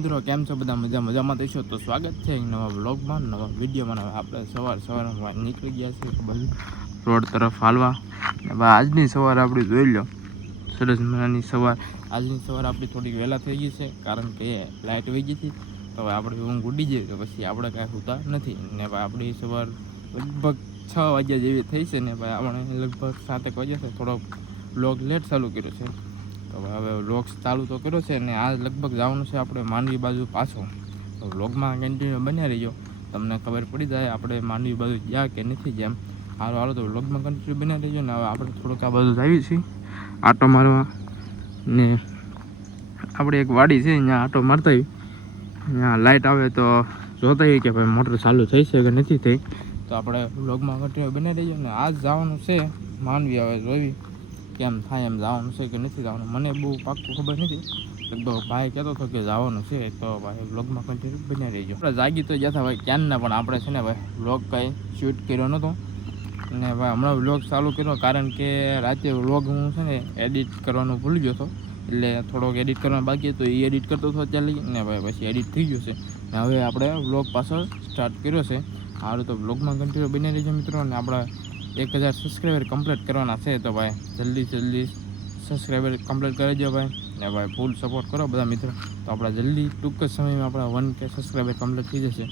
મિત્રો, કેમ છો બધા? મજામાં થઈશો તો સ્વાગત છે એક નવા વ્લોગમાં, નવા વિડીયોમાં. આપણે સવારમાં નીકળી ગયા છીએ બધું રોડ તરફ હાલવા. આજની સવાર આપણી જોઈ લો, સરસ મજાની સવાર. આજની સવાર આપણી થોડીક વહેલા થઈ ગઈ છે, કારણ કે લાઇટ વહી ગઈ હતી. તો હવે આપણે ઊંઘ ઉડી જાય તો પછી આપણે કાંઈ હોતા નથી ને ભાઈ. આપણી સવાર લગભગ 6 વાગ્યા જેવી થઈ છે ને ભાઈ. આપણે લગભગ 7 વાગ્યા છે. થોડોક વ્લોગ લેટ ચાલુ કર્યો છે. તો હવે વ્લોગ્સ ચાલુ તો કર્યો છે ને આ લગભગ જવાનું છે આપણે માંડવી બાજુ પાછો. તો વ્લોગમાં કન્ટિન્યુ બન્યા રહીજો, તમને ખબર પડી જાય આપણે માંડવી બાજુ ગયા કે નથી જેમ. હાલો તો વ્લોગમાં કન્ટિન્યુ બન્યા રહીજો ને. હવે આપણે થોડુંક આ બાજુ જઈએ છીએ આટો મારવા ને. આપણે એક વાડી છે, અહીંયા આટો મારતા હોય. અહીંયા લાઇટ આવે તો જોતા હોય કે ભાઈ મોટર ચાલુ થઈ છે કે નથી થઈ. તો આપણે વ્લોગમાં કન્ટિન્યુ બન્યા રહીજો ને. આજ જવાનું છે માંડવી. હવે જોઈ કેમ થાય એમ જવાનું છે કે નથી જવાનું, મને બહુ પાક્કું ખબર નથી. લગભગ ભાઈ કહેતો હતો કે જવાનું છે. તો ભાઈ વ્લોગમાં કન્ટિન્યુ બન્યા રહીજો. આપણે જાગી તો જતા ભાઈ ક્યારના, પણ આપણે છે ને ભાઈ વ્લોગ કાંઈ શૂટ કર્યો નહોતો ને ભાઈ. હમણાં વ્લોગ ચાલુ કર્યો કારણ કે રાતે વ્લોગ હું છે ને એડિટ કરવાનું ભૂલી ગયો હતો, એટલે થોડોક એડિટ કરવાનું બાકી હતો. એ એડિટ કરતો હતો અત્યારે ને ભાઈ, પછી એડિટ થઈ ગયું છે ને હવે આપણે વ્લોગ પાછળ સ્ટાર્ટ કર્યો છે. હારું તો વ્લોગમાં કન્ટિન્યુ બન્યા રહીજો મિત્રો. ને આપણે 1000 સબસ્ક્રાઈબર કમ્પ્લીટ કરવાના છે. તો ભાઈ જલ્દી સબસ્ક્રાઈબર કમ્પ્લીટ કરી દો ભાઈ ને ભાઈ. ફૂલ સપોર્ટ કરો બધા મિત્રો. તો આપણે જલ્દી ટૂંક જ સમયમાં આપણા 1K સબસ્ક્રાઈબર કમ્પ્લીટ થઈ જશે.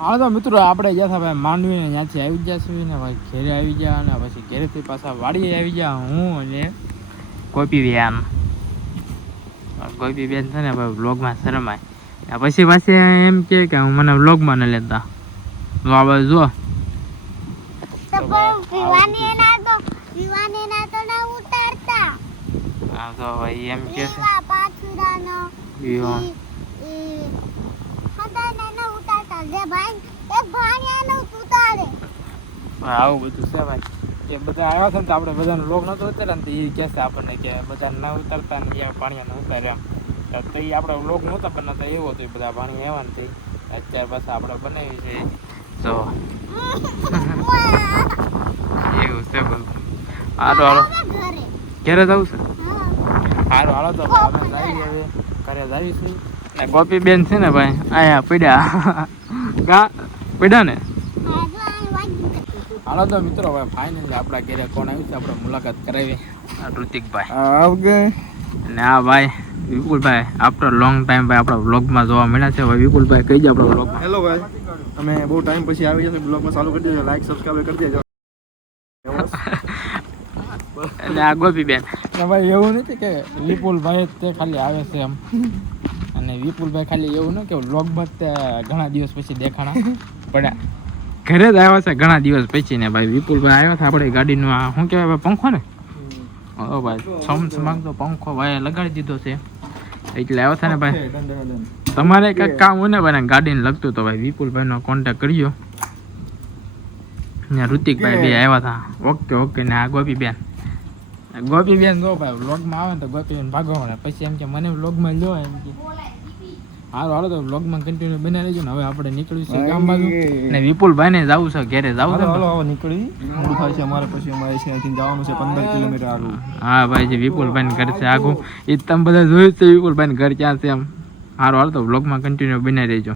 હા તો મિત્રો, આપણે ગયા હતા ભાઈ માંડવીને, ત્યાંથી આવી ગયા છીએ ને ભાઈ ઘેરે આવી ગયા. અને પછી ઘેરેથી પાછા વાડીએ આવી ગયા હું અને ગોપી બેન છે ને ભાઈ. વ્લોગમાં શરમાય પછી પાછી એમ કે હું મને વ્લોગમાં ન લેતા. તો આ બાજુ જો તો ભાઈ એમ કે છે આવું બધું છે ભાઈ. એ બધા આવ્યા છે ને તો આપણે બધાનો લોક નહોતો ઉતાર્યા ને, તો એ કહે છે આપણને કે બધા ના ઉતારતા ને એ પાણીને ઉતાર્યા એમ. તો એ આપણે લોક નહોતા બનાવતા એવો હતો. એ બધા પાણી આવ્યા ને અત્યારે પાછા આપણે બનાવી છે. તો એવું છે બધું. હાલો ઘરે જવું છે. હાલો તો અમે જઈએ હવે ઘરે જઈશું ને. ગોપી બેન છે ને ભાઈ અહીંયા પડ્યા ને. હાલો તો મિત્રો, હવે ફાઇનલી આપણા ઘરે કોણ આવ્યું છે આપણે મુલાકાત કરાવી. ઋતિકભાઈ ને આ ભાઈ વિપુલભાઈ. આફ્ટર લોંગ ટાઈમ ભાઈ આપણા વ્લોગમાં જોવા મળ્યા છે. હવે વિપુલભાઈ કહી જાય આપણો વ્લોગ. હેલો ભાઈ, અમે બહુ ટાઈમ પછી આવી જશે. બ્લોગમાં ચાલુ કરી દેજો, લાઈક સબસ્ક્રાઇબ કરી દેજો. અને આ ગોપી બેન ભાઈ એવું નથી કે વિપુલભાઈ તે ખાલી આવે છે એમ, અને વિપુલભાઈ ખાલી એવું ન કે વ્લોગમાં ઘણા દિવસ પછી દેખાણા પડ્યા. ઘરે જ આવ્યા છે ઘણા દિવસ પછી ને ભાઈ. વિપુલભાઈ આવ્યા હતા આપણે ગાડીનો આ શું કહેવાય પંખો ને. ઓ ભાઈ માંગતો પંખો ભાઈ લગાડી દીધો છે એટલે આવ્યા હતા ને ભાઈ. તમારે કંઈક કામ હોય ને ભાઈ ગાડીને લગતું તો ભાઈ વિપુલભાઈનો કોન્ટેક્ટ કરજો. ને ઋતિકભાઈ બે આવ્યા હતા. ઓકે ને આ ગોપી બેન જો ભાઈ વ્લોગમાં આવે ને તો ગોપી બેન ભાગો ને પછી એમ કે મને વ્લોગમાં લો એમ કે. હાલો તો વ્લોગમાં કન્ટિન્યુ બના રહેજો ને. હવે આપણે નીકળ્યું છે ગામ બાજુ ને વિપુલભાઈ ને જવું છે ઘેરે જવું છે. હાલો નીકળી મોડું થાય છે અમારે, પછી અમારે અહીંથી જવાનું છે 15 કિલોમીટર આગળ. હા ભાઈ, જે વિપુલભાઈ ને ઘર છે આગું એ તમે બધા જોયું છે. વિપુલભાઈ ને ઘર ક્યાં છે એમ. હાલો તો વ્લોગમાં કન્ટિન્યુ બના રહેજો.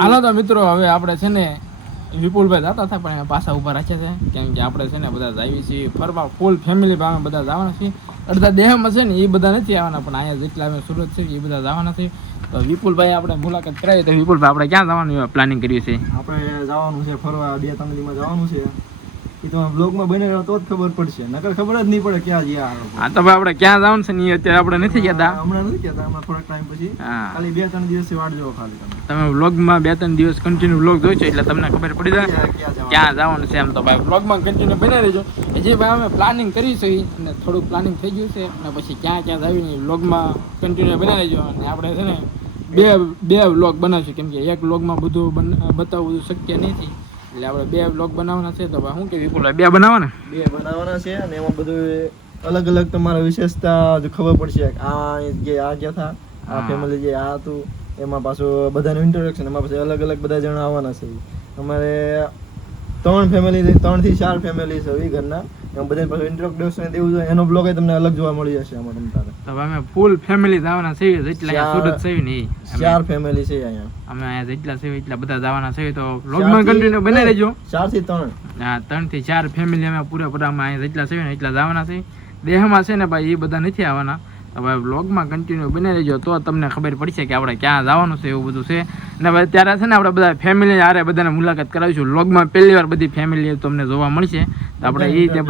હાલો તો મિત્રો, હવે આપણે છે ને વિપુલભાઈ જતા હતા પણ પાછા ઊભા રાખ્યા છે, કેમ કે આપણે છે ને બધા જઈએ છીએ ફરવા. ફૂલ ફેમિલી ભાવે બધા જવાના છીએ. અડધા દેહમાં છે ને એ બધા નથી આવવાના, પણ અહીંયા જેટલા અમે સુરત છે એ બધા જવાના છે. તો વિપુલભાઈ આપણે મુલાકાત કરાવી. તો વિપુલભાઈ આપણે ક્યાં જવાનું પ્લાનિંગ કર્યું છે? આપણે જવાનું છે ફરવા 2-3 દિવસમાં જવાનું છે. એ તો બ્લોગમાં બને તો જ ખબર પડશે, નકર ખબર જ નહીં પડે ક્યાં જઈએ. હા તો ભાઈ આપણે ક્યાં જવાનું છે ને અત્યારે આપણે નથી કહેતા. હમણાં નથી કહેતા, હમણાં થોડાક ટાઈમ પછી. ખાલી 2-3 દિવસ વાટ જોવો ખાલી તમે વ્લોગમાં 2-3 દિવસ કન્ટિન્યુ વ્લોગ જોઈ છો એટલે તમને ખબર પડી જાય ક્યાં જવાનું છે એમ. તો ભાઈ વ્લોગમાં કન્ટિન્યુ બની રહેજો. જે ભાઈ અમે પ્લાનિંગ કરી છે અને થોડુંક પ્લાનિંગ થઈ ગયું છે અને પછી ક્યાં જઈને વ્લોગમાં કન્ટિન્યુ બની રહેજો. અને આપણે છે ને બે વ્લોગ બનાવશું, કેમ કે એક વ્લોગમાં બધું બતાવવું શક્ય નથી. એટલે આપણે 2 બ્લોગ બનાવવાના છે. તો ભાઈ શું કે વિપુલભાઈ 2 બનાવવાના? 2 બનાવવાના છે અને એમાં બધું અલગ અલગ તમારા વિશેષતા જો ખબર પડશે કે આ ગયા હતા, આ ફેમિલી જે આ હતું, એમાં પાછું બધાનું ઇન્ટ્રોડક્શન, એમાં પછી અલગ અલગ બધા જણા આવવાના છે. અમારે 3 થી 4 ફેમિલી છે એ ઘરના, એમાં બધાને પાછું ઇન્ટ્રોડક્શન દેવું જોઈએ. એનો બ્લોગ તમને અલગ જોવા મળી જશે આમાં તમને. તો અમે ફૂલ ફેમિલી જવાના છે, જેટલા સુરત છે ને 4 ફેમિલી છે અહીંયા. અમે અહીંયા જેટલા છે એટલા બધા જવાના છે. તો વ્લોગમાં કન્ટિન્યુ બને રહેજો. 4 થી 3 હા, 3 થી 4 ફેમિલી અમે પૂરેપૂરા અહીંયા જેટલા છે ને એટલા જવાના છે. દેહમાં છે ને ભાઈ એ બધા નથી આવવાના. તો ભાઈ વ્લોગમાં કન્ટિન્યુ બને રહેજો તો તમને ખબર પડશે કે આપણે ક્યાં જવાનું છે, એવું બધું છે. અને ભાઈ ત્યારે છે ને આપણે બધા ફેમિલી હારે બધાને મુલાકાત કરાવીશું. વ્લોગમાં પહેલી વાર બધી ફેમિલી તમને જોવા મળશે. તો આપણે એ રીતે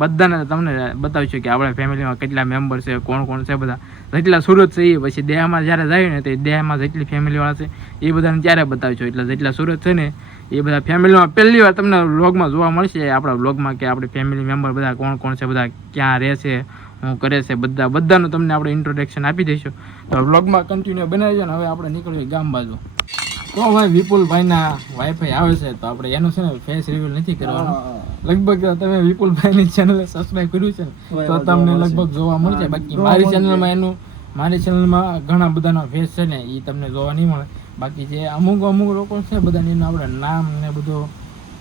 બધાને તમને બતાવીશું કે આપણે ફેમિલીમાં કેટલા મેમ્બર છે, કોણ કોણ છે, બધા જેટલા સુરત છે એ. પછી દેહમાં જ્યારે જાય ને તો દેહમાં જેટલી ફેમિલીવાળા છે એ બધાને ત્યારે બતાવીશું. એટલે જેટલા સુરત છે ને એ બધા ફેમિલીમાં પહેલી વાર તમને વ્લોગમાં જોવા મળશે આપણા વ્લોગમાં કે આપણે ફેમિલી મેમ્બર બધા કોણ કોણ છે, બધા ક્યાં રહે છે, શું કરે છે, બધાનું તમને આપણે ઇન્ટ્રોડક્શન આપી દઈશું. તો વ્લોગમાં કન્ટિન્યુ બનાવી છે ને હવે આપણે નીકળીએ ગામ બાજુ. તો ભાઈ વિપુલભાઈના વાઈફાઈ આવે છે તો આપણે એનું છે ને ફેસ રિવીલ નથી કરવાનું. લગભગ તમે વિપુલભાઈની ચેનલ સબસ્ક્રાઇબ કર્યું છે ને તો તમને લગભગ જોવા મળશે. બાકી મારી ચેનલમાં ઘણા બધાના ફેસ છે ને એ તમને જોવા નહીં મળે. બાકી જે અમુક લોકો છે બધાને એનું આપણે નામ ને બધું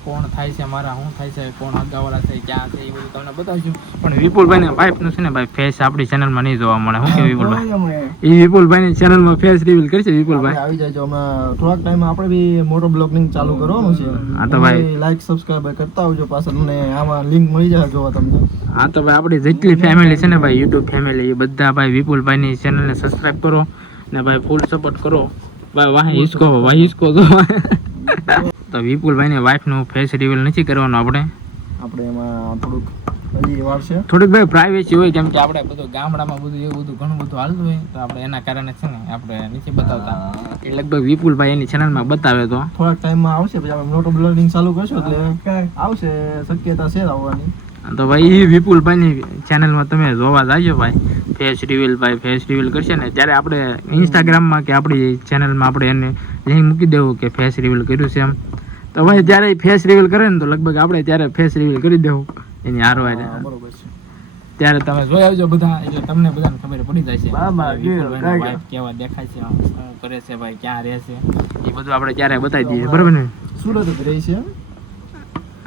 કોણ થાય છે, મારા શું થાય છે, કોણ અગાવાળા છે, ક્યાં છે, એ બધું તમને બતાવીશું. પણ વિપુલભાઈને વાઈફનું છે ને ભાઈ ફેસ આપણી ચેનલમાં નહીં જોવા મળે. શું કે વિપુલભાઈ? એ વિપુલભાઈની ચેનલમાં ફેસ રિવીલ કરશે વિપુલભાઈ. આવી જાજો. અમે થોડાક ટાઈમ આપણે બી મોટો બ્લોગિંગ ચાલુ કરવાનું છે. હા તો ભાઈ લાઈક સબસ્ક્રાઇબ કરતા આવજો. પાછળ મને આમાં લિંક મળી જાય જોવા તમને. હા તો ભાઈ આપણી જેટલી ફેમિલી છે ને ભાઈ યુટ્યુબ ફેમિલી એ બધા ભાઈ વિપુલભાઈની ચેનલને સબસ્ક્રાઇબ કરો ને ભાઈ ફૂલ સપોર્ટ કરો ભાઈ. વાહ હિસ્કો તો તો વિપુલભાઈને વાઈફનું ફેસ રિવીલ નથી કરવાનું આપણે એમાં થોડુંક હજી વાર છે. થોડીક ભાઈ પ્રાઇવેસી હોય, કેમ કે આપણે બધું ગામડામાં બધું એવું બધું ઘણું બધું હાલતું હોય તો આપણે એના કારણે છે ને આપણે નીચે બતાવતા. એ લગભગ વિપુલભાઈ એની ચેનલમાં બતાવે તો થોડાક ટાઈમમાં આવશે. પછી આપણે મોટો બ્લોગિંગ ચાલુ કરશું એટલે આવશે, શક્યતા છે આવવાની. તો ભાઈ એ વિપુલભાઈની ચેનલમાં તમે જોવા જાજો ભાઈ. ફેસ રિવીલ કરશે ને ત્યારે આપણે ઇન્સ્ટાગ્રામમાં કે આપણી ચેનલમાં આપણે એને લિંક મૂકી દેવું કે ફેસ રિવીલ કર્યું છે એમ. તો ભાઈ જ્યારે ફેસ રિવીલ કરે ને તો લગભગ આપણે ત્યારે ફેસ રિવીલ કરી દેવું એની હારવાર. બરોબર છે. ત્યારે તમે જોઈ આવજો બધા, એટલે તમને બધાને ખબર પડી જાય છે વાઈફ કેવા દેખાય છે, શું કરે છે ભાઈ, ક્યાં રહે છે, એ બધું આપણે ત્યારે બતાવી દઈએ. બરોબર ને? સુરત જ રહી છે.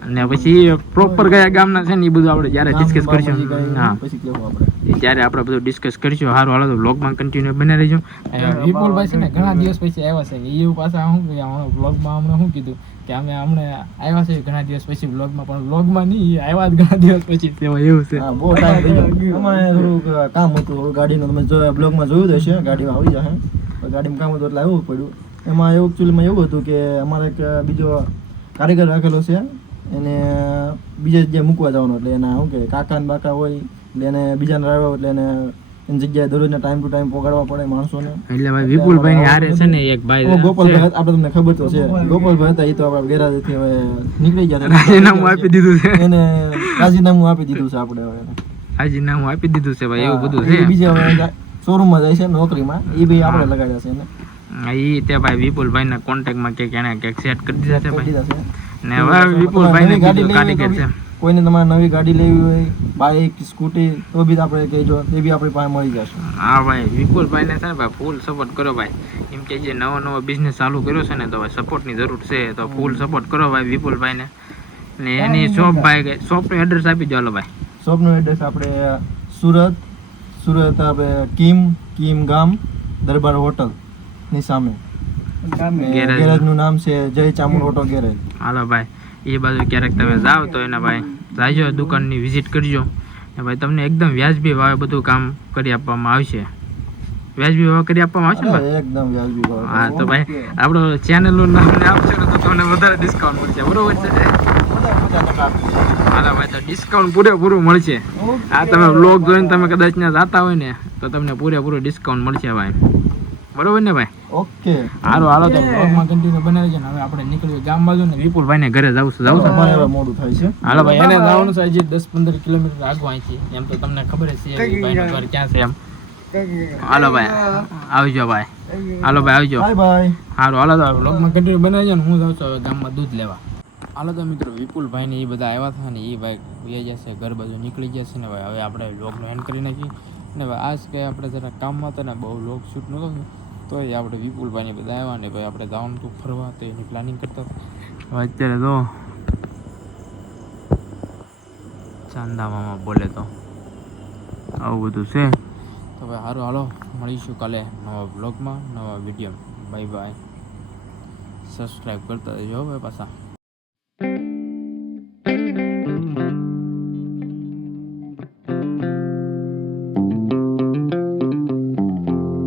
અને પછી પ્રોપર કયા ગામના છે ને એ બધું આપણે જ્યારે ડિસ્કસ કરીશું. હા, પછી કેવું આપણે ત્યારે આપણે બધું ડિસ્કસ કરીશું. સારું હાલો તો વ્લોગમાં કન્ટિન્યુ બને રહીજો. વિપુલભાઈ છે ને ઘણા દિવસ પછી આવ્યા છે. એ પાછા શું વ્લોગમાં હમણાં શું કીધું કે અમે હમણાં આવ્યા છે ઘણા દિવસ પછી વ્લોગમાં, પણ વ્લોગમાં નહીં આવ્યા ઘણા દિવસ પછી. એવું છે. હા, બહુ ટાઈમ થઈ ગયો. અમારે થોડુંક કામ હતું ગાડીનું, તમે બ્લોગમાં જોયું હશે. ગાડીમાં આવી જશે. ગાડીમાં કામ હતું એટલે આવવું પડ્યું. એમાં એવું એકચ્યુઅલીમાં એવું હતું કે અમારે એક બીજો કારીગર રાખેલો છે, એને બીજા જગ્યાએ મૂકવા જવાનું. એટલે એના શું કે કાકા ને બાકા હોય એટલે એને બીજાને રાવ્યા એટલે એને એની જગ્યાએ દરરોજના ટાઈમ ટુ ટાઈમ પહોંચાડવા પડે માણસોને. એટલે ભાઈ વિપુલભાઈ ની હારે છે ને એક ભાઈ ગોપાલભાઈ, આપણે તમને ખબર તો છે. ગોપાલભાઈ હતા, એ તો આપણા ગેરાજથી હવે નીકળી ગયા. રાજીનામું આપી દીધું છે. એને રાજીનામું આપી દીધું છે. આપણે હવે રાજીનામું આપી દીધું છે ભાઈ. એવું બધું છે. બીજા હવે શોરૂમમાં જાય છે નોકરીમાં. એ બી આપણે લગાડ્યા છે એને. એ તે ભાઈ વિપુલભાઈ ના કોન્ટેક્ટમાં કે એને કંઈક સેટ કરી દીધા છે ભાઈ. છે. ને હવે વિપુલભાઈ ને ગાડી કારીગર છે. કોઈને તમારે નવી ગાડી લેવી હોય, બાઇક, સ્કૂટી, તો બી આપણે કહેજો, એ બી આપણી પાસે મળી જશે. હા ભાઈ, વિપુલભાઈ ને છે ને ભાઈ ફૂલ સપોર્ટ કરો ભાઈ. એમ કે જે નવો બિઝનેસ ચાલુ કર્યો છે ને તો ભાઈ સપોર્ટની જરૂર છે. તો ફૂલ સપોર્ટ કરો ભાઈ વિપુલભાઈ ને. ને એની શોપ ભાઈ, શોપનું એડ્રેસ આપી દો ભાઈ. શોપનું એડ્રેસ આપણે સુરત આપણે કિમ ગામ દરબાર હોટલ ની સામે. ગેરેજનું નામ છે જય ચામુંડ ઓટો ગેરેજ. હાલો ભાઈ, એ બાજુ ક્યારેક તમે જાઓ તો એને ભાઈ જાજો, દુકાનની વિઝિટ કરજો. ને ભાઈ તમને એકદમ વ્યાજબી ભાવે બધું કામ કરી આપવામાં આવશે. વ્યાજબી ભાવ કરી આપવામાં આવશે ને ભાઈ? એકદમ વ્યાજબી ભાવ. હા તો ભાઈ આપણો ચેનલનું નામ ને આપશો ને તો તમને વધારે ડિસ્કાઉન્ટ મળશે. બરોબર છે? હાલો ભાઈ, તો ડિસ્કાઉન્ટ પૂરેપૂરું મળશે. આ તમે વ્લોગ જોઈને તમે કદાચ ત્યાં જાતા હોય ને તો તમને પૂરેપૂરું ડિસ્કાઉન્ટ મળશે ભાઈ. બરોબર ને ભાઈ? ઓકે, હાલો તો બ્લોગમાં કન્ટિન્યુ બનાવી છે ને હવે આપણે નીકળીએ ગામ બાજુ ને વિપુલભાઈ ને ઘરે જવું છે. મોડું થાય છે. હાલો ભાઈ, એને જવાનું છે હજી 10-15 કિલોમીટર આગળ અહીંથી. એમ તો તમને ખબર જ છે ભાઈનું ઘર ક્યાં છે એમ. હાલો ભાઈ આવજો ભાઈ. હાલો ભાઈ આવજો. Bye bye. હાલો તો બ્લોગમાં કન્ટિન્યુ બનાવી છે ને હું જાઉં છું હવે ગામમાં દૂધ લેવા. હાલો તો મિત્રો વિપુલભાઈ ને એ બધા આવ્યા હતા ને એ ભાઈ વયા જશે ઘર બાજુ નીકળી જશે ને ભાઈ હવે આપણે વ્લોગનો એન્ડ કરી નાખીએ ને ભાઈ આજ કે આપણે જરા કામમાં હતા ને બહુ વ્લોગ શૂટ નહોતો તો એ આપણે વિપુલભાઈ ને બધા આવ્યા ને ભાઈ આપણે જવાનું હતું ફરવા તો એની પ્લાનિંગ કરતા હતા અત્યારે તો ચાંદા મામા બોલે તો આવું બધું છે તો ભાઈ સારું હાલો મળીશું કાલે નવા બ્લોગમાં નવા વિડીયોમાં બાય બાય સબસ્ક્રાઈબ કરતા જજો ભાઈ પાછા